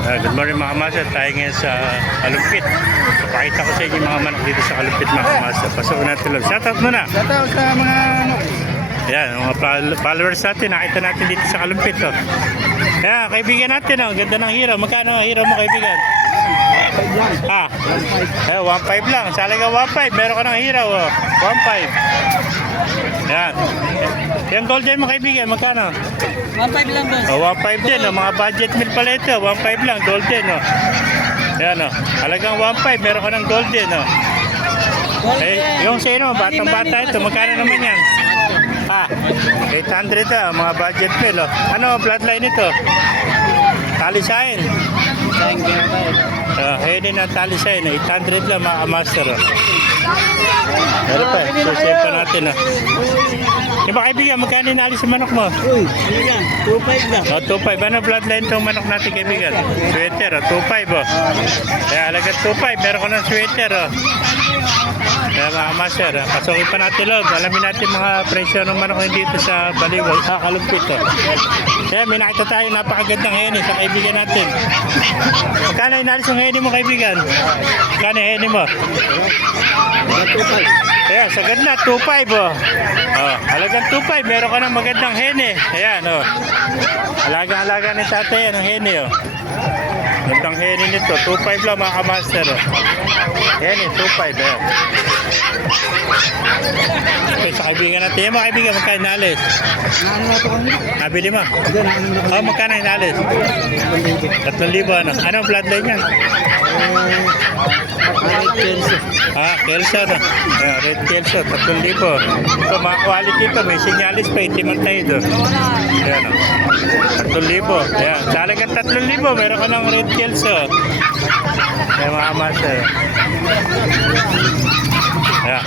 Good morning mga kamasa, tayo ngayon sa Kalumpit. Pakita ko sa inyo yung mga manok dito sa Kalumpit mga kamasa. Pasok natin lang. Shoutout muna. Shoutout sa mga Yan, mga followers natin. Nakita natin dito sa Kalumpit. Oh. Yan, kaibigan natin. Oh. Ganda ng hero. Magkano ang hero mo kaibigan? Ah, 1.5 lang. Salaga 1.5. Meron ka ng hero. Oh. 1.5. Yan. Yung golden mo kaibigan, magkano? 1.5 lang boss. 1.5 din, oh. Mga budget meal pala ito. 1.5 lang, golden. Oh. Yan, oh. Halagang 1.5, meron ka ng golden. Oh. Yung sa inyo, batang-bata ito, magkano naman yan? 800 ah, mga budget meal. Oh. Ano, bloodline ito? Talisain. Hindi na talisain, 800 lang mga master. Oh. Pero pa, susiyan pa natin. Oh. Yung ba kaibigan, magkano inalis yung manok mo? Uy, ano yan? 2.5 lang. 2.5. Ano bloodline itong manok natin kaibigan? Sweater, 2.5. Oh. Kaya halagang 2.5. Meron ko ng sweater. Oh. Kaya mga master, pasukin pa natin loob. Alamin natin mga presyo ng manok dito sa Baliwag, Kalumpit. Oh. Kaya may nakita tayo napakagandang heni sa kaibigan natin. Magkano inalis yung heni mo kaibigan? Magkano heni mo? 2.5. Ayan, sagad na, 2.5 oh. Halagang 2.5, meron ka ng magandang hene. Ayan oh. Halaga-halaga ni tatay yan ang hene oh. Magandang hene nito, 2.5 lang mga kamaster oh. Hene, 2.5 ayan. Okay, sa kaibigan natin. Yan mga kaibigan, magkano inalis? Ano na ito kami? Nabili mo? Magkano inalis? 3,000 ano? Anong bloodline yan? Red Kelso. Kelso no? Red Kelso, 3,000. Ito, mga quality ito. May sinyalis pa, itiman tayo doon. Ayan o. 3,000. Ayan. Talagang 3,000. Meron ka ng Red Kelso. Ayan mga master. Ayan.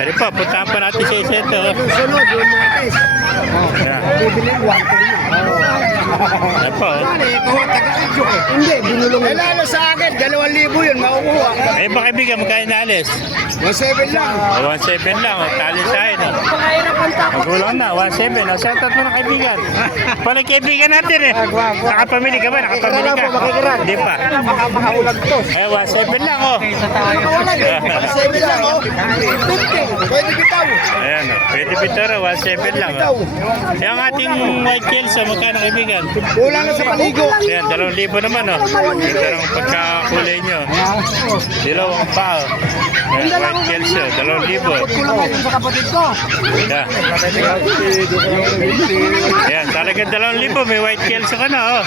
Dari pa, puntahan pa natin sa isa ito. Sunod, yung Martes. Ayan. Bibili 1.5 Ayan pa oh. Hindi, binulong. Lalo sa akin, 2,000 yun, makukuha. Ay ba kaibigan, magkano inalis? 1.7 lang. 1.7 lang, tali sa akin. Pangahirap ang takot. Magulang na, 1.7. Shoutout mo na kaibigan. Pala kaibigan natin eh. Nakapamili ka ba? Nakapamili ka? Hindi pa. Makaulag to. 1.7 lang oh. 1.7 lang, oh. 50. Pwede bitaw. Ayan oh. Pwede bitara, 1.7 lang oh. Yung ating white kelso, magkano kaibigan? Kulang na sa paligo. Ayan, 2,000 naman oh. Ganda ng pagkakulay nyo. Dilawang pa oh. Ayan, white kelso, 2,000. Kulang na sa kapatid ko. Ayan. Ayan, talagang 2,000. May white kelso ka na oh.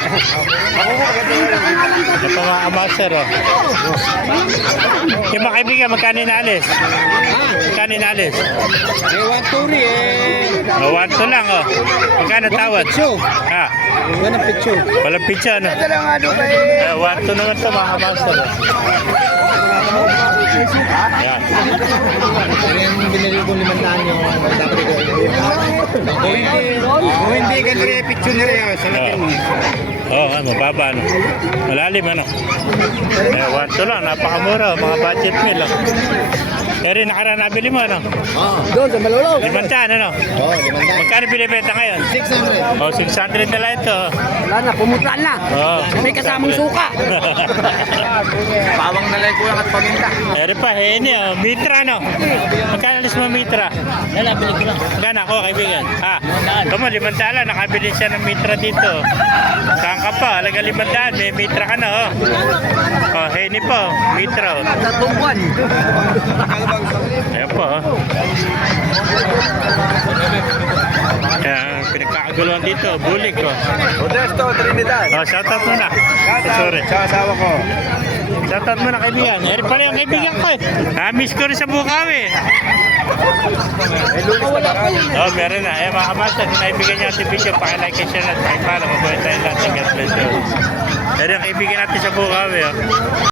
Ito pa mga amaser oh. Yung mga kaibigan, magkano inalis? Magkano inalis? Ewan turi eh. 1 lang oh. Magkano tawad? Pitso. Ha? Yan ang pitso. Walang pizza no? Ito lang ano kay... 1 naman ito mga amaser oh. Ayan. Yung binili kong 500 yung dapat ito. Kung hindi ganito yung pitso na rin sa lakin mo. Mababa no? Malalim ano? 1 lang, napakamura. Mga budget meal lang. Pero nakaraan nabili mo ano? Doon sa Malulog. 500 ano? Oo, 500. Magkano binibenta ngayon? 600. 600 na lang ito. Wala na, pumutaan na. May kasamang suka. Bawang na lang kulang at paminta. Pero pa, heni oh. Mitra no? Magkano alis mo mitra? Yan, nabili ko lang. Magkano ako kaibigan? Tama, 500. Nakabili siya ng mitra dito. Saan ka pa? Halaga 500. May mitra ka na oh. Heni po. Mitra oh. Tatong buwan. Ayan po oh. Pinagkakaguluhan dito. Bulig oh. Modesto, Trinidad. Shoutout muna. Sorry. Sa asawa ko. Shoutout muna kaibigan. Eri pala yung kaibigan ko eh. Na-miss ko rin sa Bukawi. Meron na. Mga kamasta, sinaibigan niyo ang video. Pakilike and share natin. Kahit paano, mabuhay tayo lahat. God bless you. Eri yung kaibigan natin sa Bukawi.